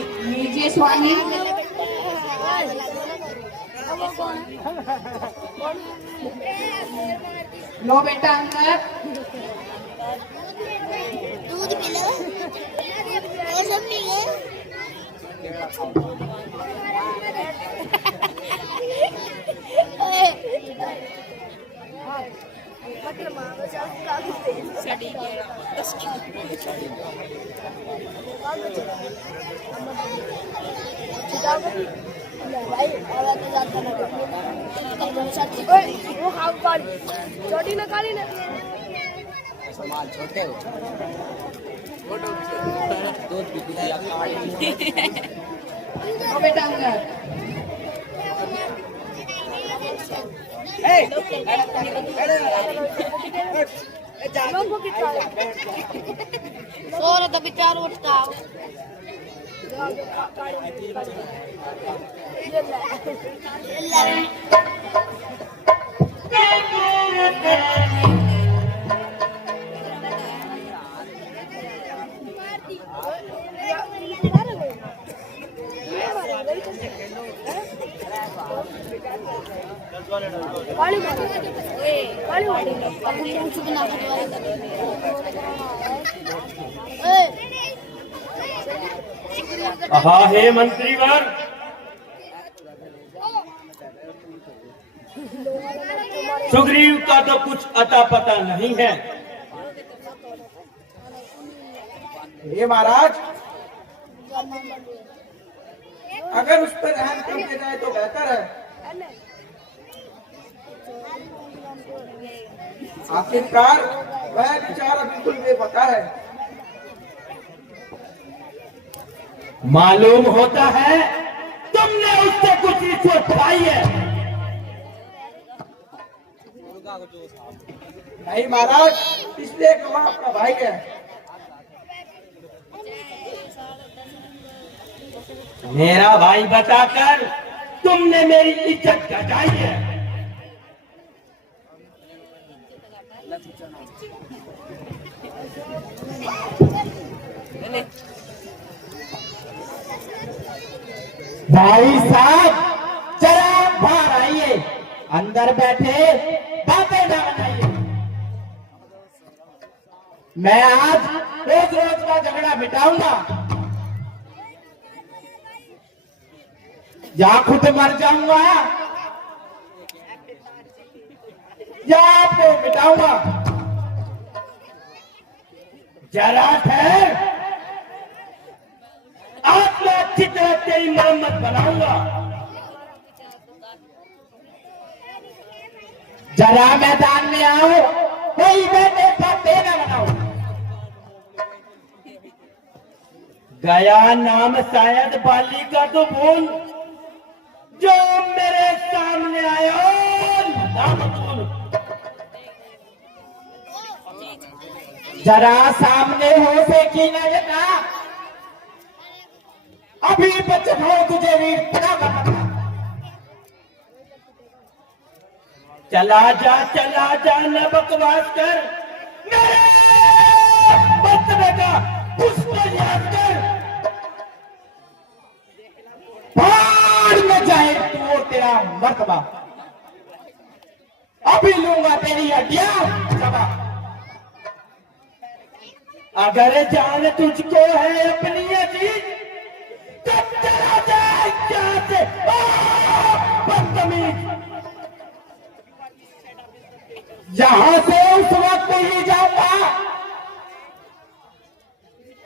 लीजिए स्वामी। लो बेटा अंदर। दूध पिला और सब नहीं है। वो खाओ काली छोटी ना काली ना सामान छोटे दूध भी पिलाया लो बेटा अंदर। सो रहा था बेचारा उठता हाँ हे मंत्रीवर, सुग्रीव का तो कुछ अता पता नहीं है। हे महाराज, अगर उस पर रहम कर दिया जाए तो बेहतर है। आखिरकार वह बेचारा बिल्कुल बेपता है। मालूम होता है तुमने उससे कुछ रिश्वत पाई है। नहीं महाराज, इसलिए गवाह अपना भाई है। मेरा भाई बताकर तुमने मेरी इज्जत घटाई है। भाई साहब, जरा बाहर आइए। अंदर बैठे बातें ना बनाइए। मैं आज रोज रोज का झगड़ा मिटाऊंगा या खुद मर जाऊंगा या आपको मिटाऊंगा। जरा ठहर, आज मैं अच्छी तरह तेरी मरम्मत बनाऊंगा। जरा मैदान में आओ, कोई बैठे बातें न बनाओ। गया नाम शायद बाली का तो भूल, जो मेरे सामने आया नाम भूल। जरा सामने हो से की ना ना, अभी बचत हो तुझे वीर पड़ा करना। चला जा न बकवास कर, मेरे बचने का पुष्प याद कर। भाड़ में जाए तू और तेरा मर्तबा, अभी लूंगा तेरी हड्डियां सबा। अगर जान तुझको है अपनी अजीज, तो चला जाए यहाँ से बदतमीज। यहां से उस वक्त ही जाऊंगा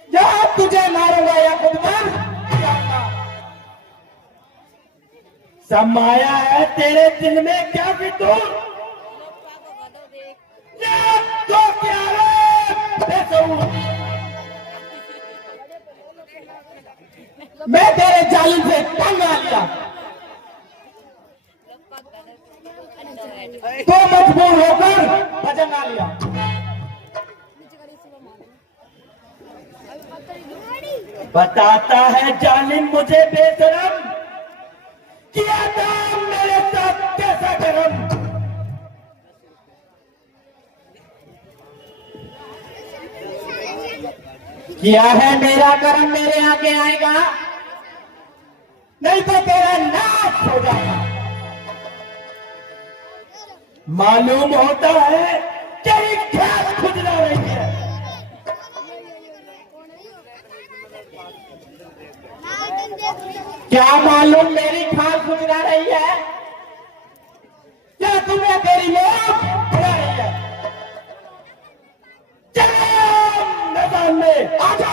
जहां तुझे मारूंगा या खुद मर जाऊंगा। समाया है तेरे दिल में क्या फितूर, या तो क्या बेसूर। मैं तेरे जालिम से तंग आ लिया तो मजबूर होकर भजन आ लिया। बताता है जालिम मुझे बेशरम, किया था मेरे साथ कैसा करम। किया है मेरा कर्म मेरे आगे आएगा, नहीं तो तेरा नाश हो जाता। मालूम होता है तेरी खाल खुजला रही है। क्या मालूम मेरी खाल खुजला रही है? क्या तुम्हें तेरी मौत खुला रही है? चलो मैदान में आ जाओ।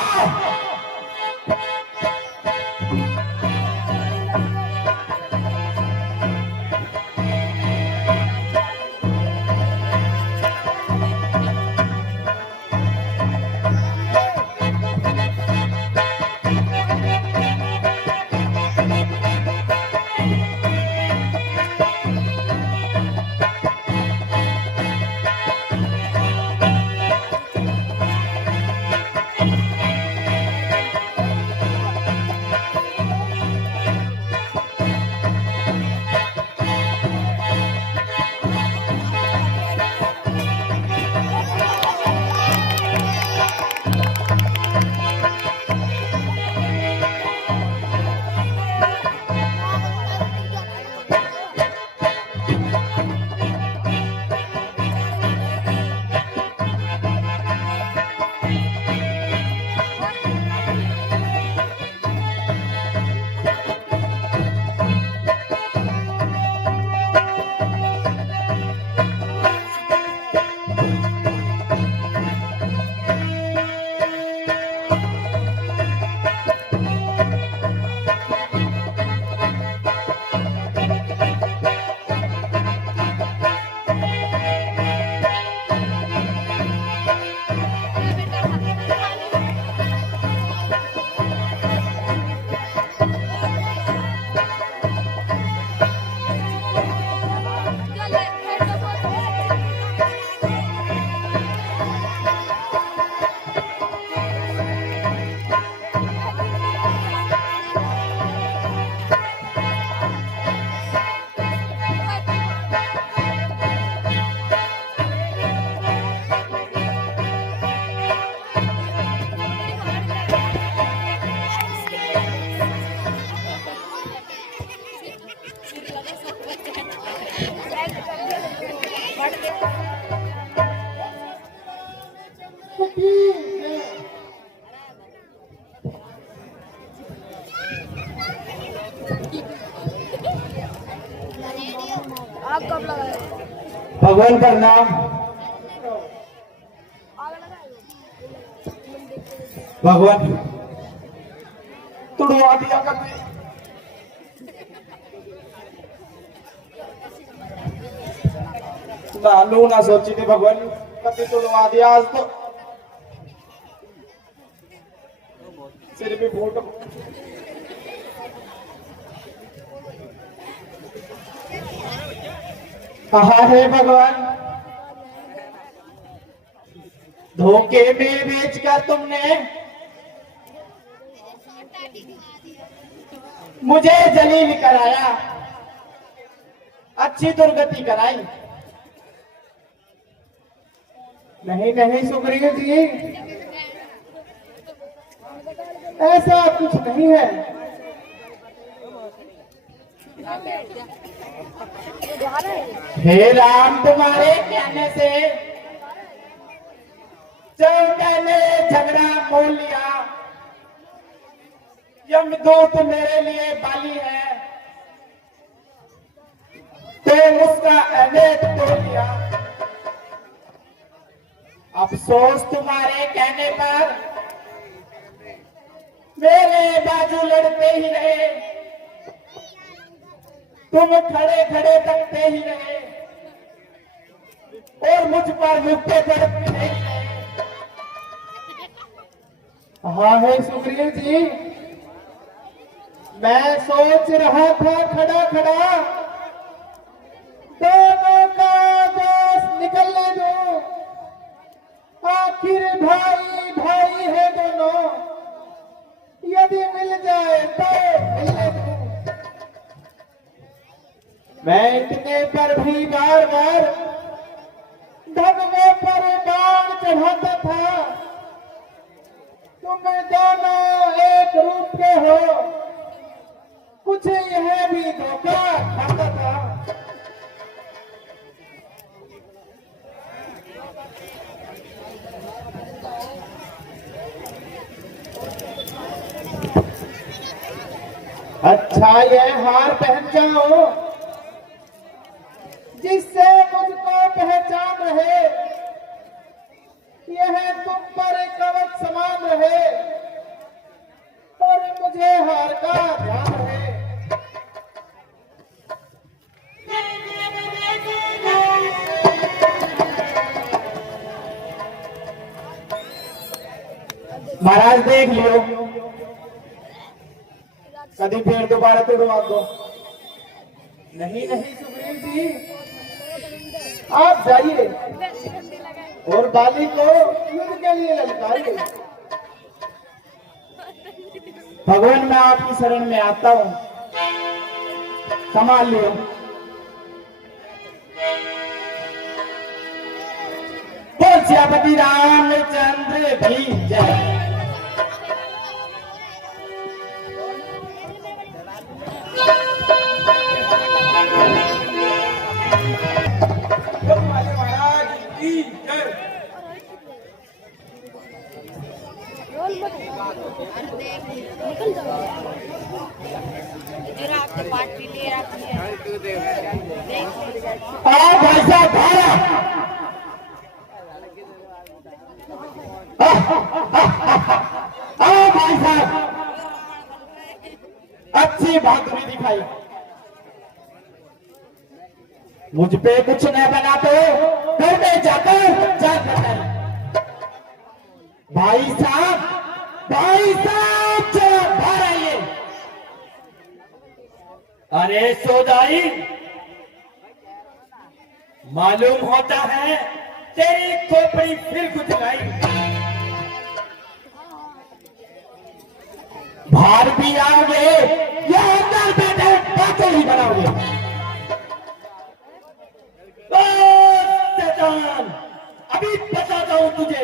आप कब लगाए? भगवान का नाम। भगवान तुड़वा दिया कभी। नानू ना सोची थी भगवान कभी तुड़वा दिया। आज तो सिर भी फूट। कहा है भगवान धोखे में बेचकर तुमने मुझे जलील कराया, अच्छी दुर्गति कराई। नहीं नहीं सुग्रीव जी, ऐसा कुछ नहीं है। हे राम, तुम्हारे कहने से जब मैंने झगड़ा मोल लिया, यमदूत मेरे लिए बाली है, तो उसका अवैध तोड़ दिया। अफसोस तुम्हारे कहने पर मेरे बाजू लड़ते ही रहे, तुम खड़े खड़े तकते ही रहे और मुझ पर मुक्के तड़पते नहीं रहे। हाँ है सुग्रीव जी, मैं सोच रहा था खड़ा खड़ा दोनों का दोस्त निकलने दो, आखिर भाई भाई है दोनों, यदि मिल जाए तो मिलने दो। मैं इतने पर भी बार बार धगवे पर बाण चढ़ाता था। तुम दोनों एक रूप के हो, कुछ अच्छा ये हार पहन जाओ जिससे मुझको पहचान रहे, यह तुम पर एक कवच समान रहे और मुझे हार का ध्यान रहे। महाराज देख लियो, कभी फिर दोबारा तोड़वा दो। नहीं नहीं सुग्रीव जी, आप जाइए और बाली को युद्ध के लिए ललकारिए। भगवान मैं आपकी शरण में आता हूं, संभाल लियो। बोल सियापति रामचंद्र की जय। महाराज की जय। भाई साहब भाड़ा भाई साहब अच्छी बहादुरी दिखाई। मुझ पे कुछ न बना तो घर में जाकर भाई साहब चलो बाहर आइए। अरे सोदाई, मालूम होता है तेरी खोपड़ी फिर खुजलाई। बाहर भी आओगे या अंदर बैठे बातें ही बनाओगे। अभी बताता हूं तुझे,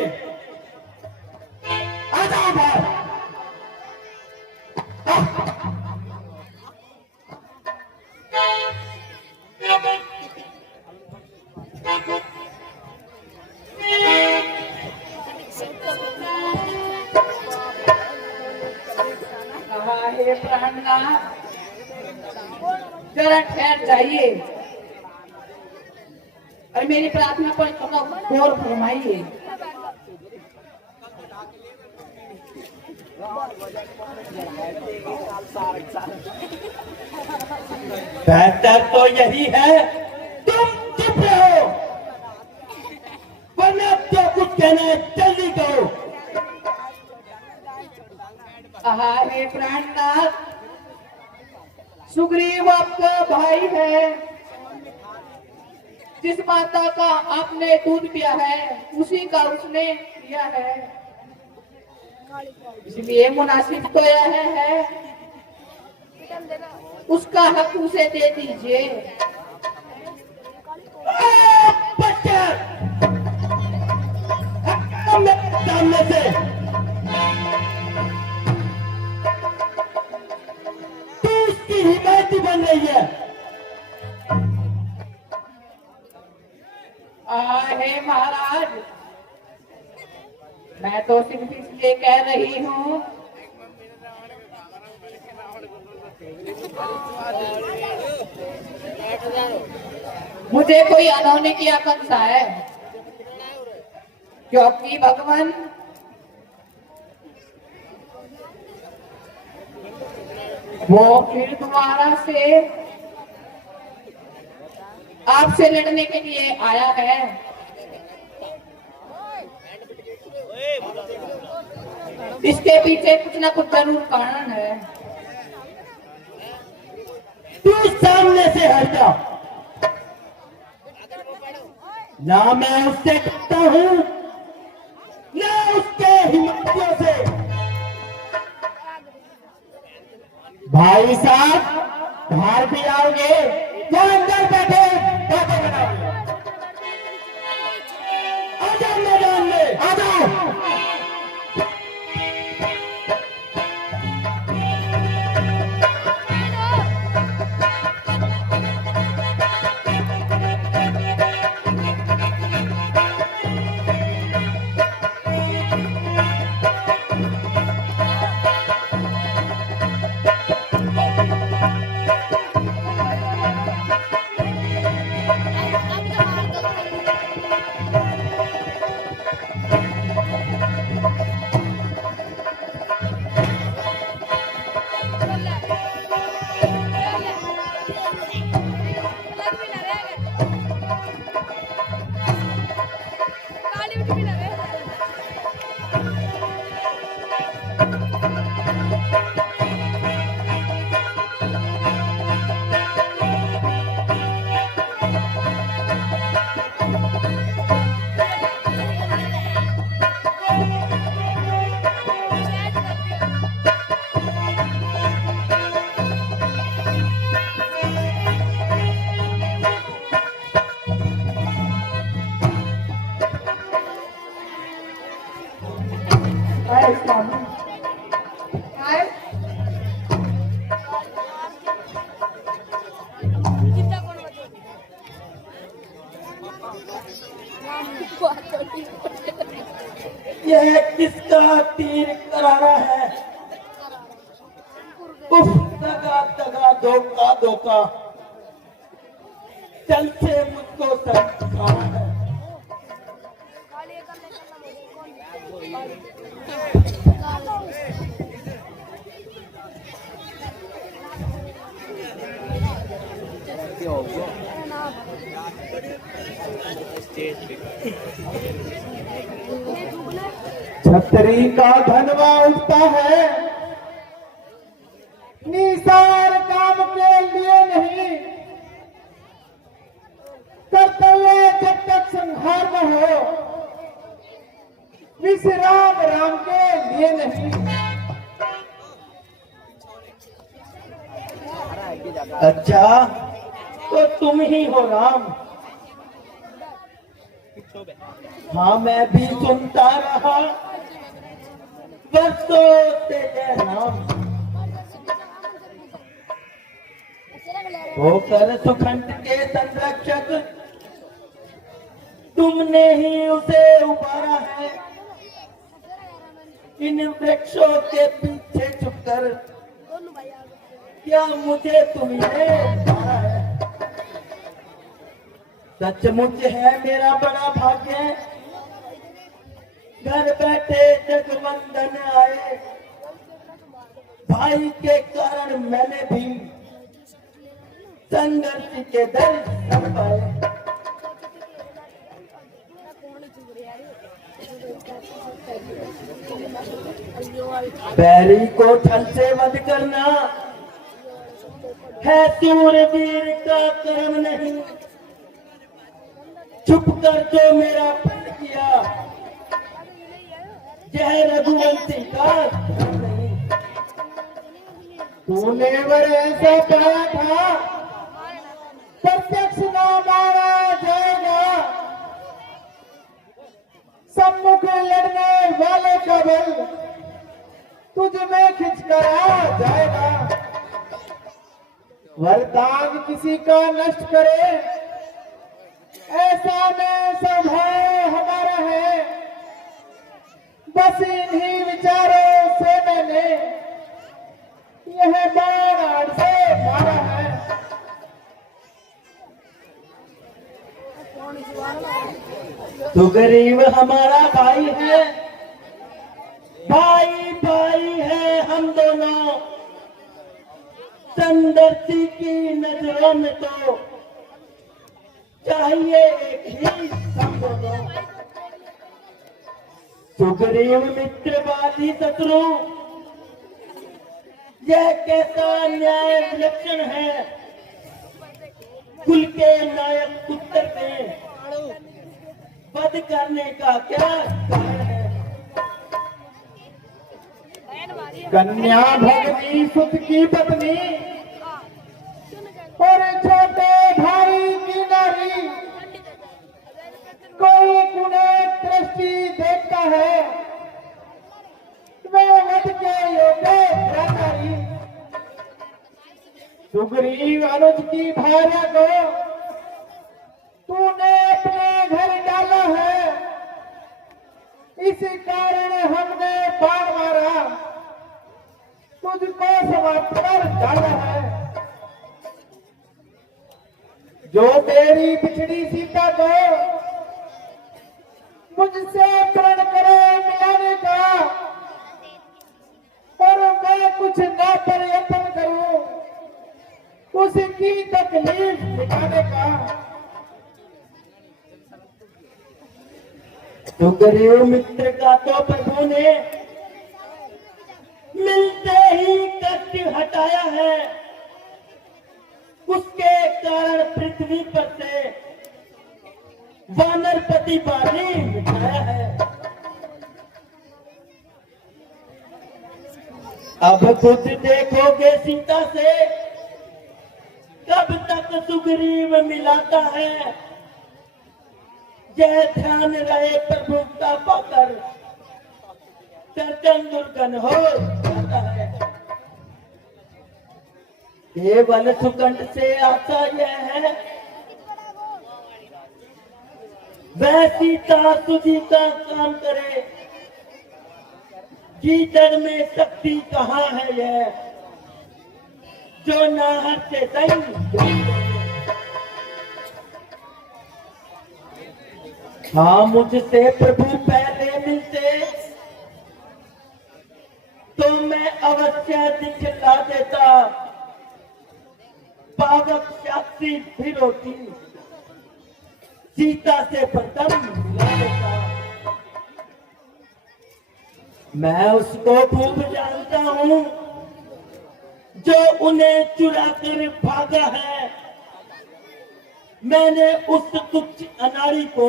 आ जाओ बाहर। हे प्राणनाथ, जरा ठहर जाइए और मेरी प्रार्थना पर थोड़ा गौर फरमाइए। बेहतर तो यही है तुम चुप रहो, वरना क्या कुछ कहना जल्दी करो। हे प्राणनाथ, सुग्रीव आपका भाई है। जिस माता का आपने दूध पिया है उसी का उसने पिया है, इसलिए मुनासिब तो यह है उसका हक उसे दे दीजिए। सामने से तू उसकी हिमायती बन रही है। हे महाराज, मैं तो सिर्फ इसलिए कह रही हूँ मुझे कोई अनहोनी की आकांक्षा है, क्योंकि भगवान वो फिर दोबारा से आपसे लड़ने के लिए आया है। इसके पीछे कुछ ना कुछ जरूर कारण है। तू सामने से हट जा, ना मैं उससे कहता हूं ना उसके हिम्मतियों से। भाई साहब बाहर भी आओगे या अंदर बैठे बातें बनाओगे। आ जाओ मैदान में, आ जाओ। तीर करारा है। उफ, दगा दगा धोखा धोखा, चल से मुझको सरकाना है। छतरी का धनवा उठता है, निसार काम के लिए नहीं, कर्तव्य जब तक संहार न हो, विश्राम राम के लिए नहीं। अच्छा, तो तुम ही हो राम। हाँ, मैं भी सुनता रहा वर्षों से ये नाम, होकर सुखंड के संरक्षक तुमने ही उसे उबारा है। इन वृक्षों के पीछे छुपकर क्या मुझे तुमने उबारा है। सचमुच है मेरा बड़ा भाग्य, घर बैठे जगवंदन आए। भाई के कारण मैंने भी संघर्ष के दर्शन पाए। बैरी को छल से वध करना है सूरवीर का कर्म नहीं। छुप कर जो मेरा पन किया, यह रघुवंशी का धर्म नहीं। तूने वर ऐसा पाया था, प्रत्यक्ष न मारा जाएगा। सम्मुख लड़ने वाले का बल तुझ में खिंच कर आ जाएगा। वरदान किसी का नष्ट करे, ऐसा में स्वभाव हमारा है। बस इन्हीं विचारों से मैंने यह बाण से मारा है। तो गरीब हमारा भाई है, भाई भाई है हम दोनों। संदर्शी की नजरों में तो चाहिए एक ही हम दोनों। सुग्रीव मित्र वाली शत्रु, यह कैसा न्याय विलक्षण है। कुल के नायक उत्तर दें, वध करने का क्या कारण है। कन्या भगनी सुत की पत्नी और छोटे भाई की नारी, कोई गुणे दृष्टि देखता है, वे वध के योग्य प्राचारी। सुग्रीव अनुज की भार्या को तूने अपने घर डाला है, इसी कारण हमने बाण मारा, तुझको समाप्त कर डाला है। जो मेरी बिछड़ी सीता को मुझसे प्रण करे मिलाने का, और मैं कुछ न प्रयत्न करूं उसकी तकलीफ मिटाने का। सुग्रीव मित्र का तो प्रभु ने मिलते ही कष्ट हटाया है, उसके कारण पृथ्वी पर से वानरपति बाली मिटाया है। अब खुद देखोगे सीता से, कब तक सुग्रीव मिलाता है। यह ध्यान रहे प्रभुता पाकर चर्चन दुर्गन हो जाता है। केवल सुकंठ से आशा यह है, वह सीता सुजी का काम करे। कीचड़ में शक्ति कहाँ है ये जो नाहर से दई। हाँ मुझसे प्रभु पहले मिलते तो मैं अवश्य दिखला देता पावक साक्षी फिर होती सीता से प्रथम मिला देता। मैं उसको खूब जानता हूँ जो उन्हें चुरा कर भागा है। मैंने उस तुच्छ अनाड़ी को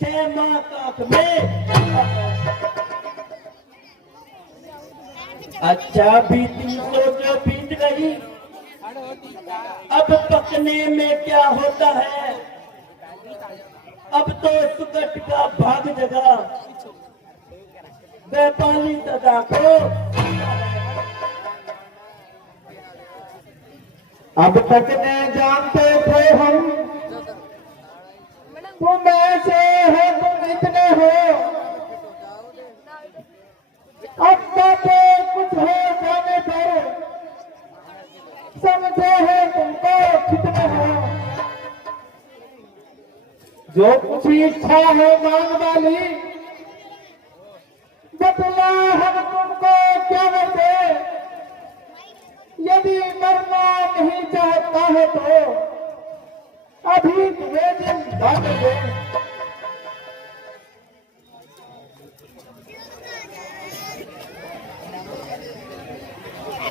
6 माह काख में देखा है। अच्छा बीती तो जो बीत गई अब पकने में क्या होता है। अब तो सुकट का भाग जगा व्यापारी सदा को। अब तक न जानते थे हम तुम ऐसे हो तुम इतने हो। अब तक कुछ हो जाने पर समझे हो तुमको कितने हो। जो कुछ इच्छा है मांग वाली बतला हम तुमको क्या बचे। यदि मरना नहीं चाहता है तो अभी तुम्हें दिन ढक दे।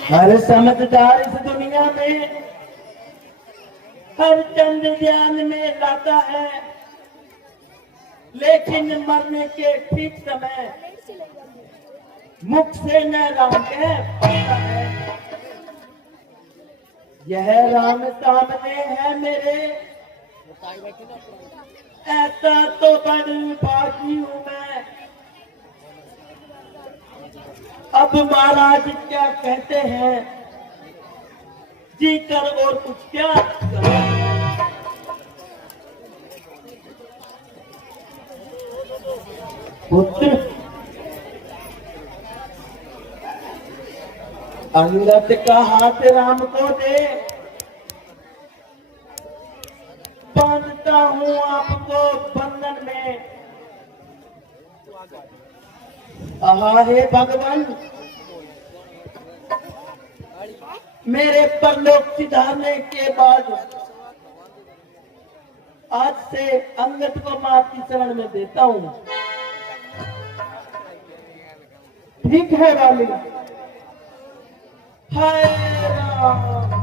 हर समझदार इस दुनिया में हर चंद ज्ञान में लाता है लेकिन मरने के ठीक समय मुख से न राम के पड़ता है। यह राम सामने है मेरे ऐसा तो बड़ी भागी हूं मैं। अब महाराज क्या कहते हैं जी कर और कुछ क्या पुत्र अंगद का हाथ राम को दे बांधता हूँ आपको बंधन में। आहा हे भगवान मेरे परलोक सिधारने के बाद आज से अंगद को मैं आपकी शरण में देता हूँ। ठीक है वाली। हाय राम।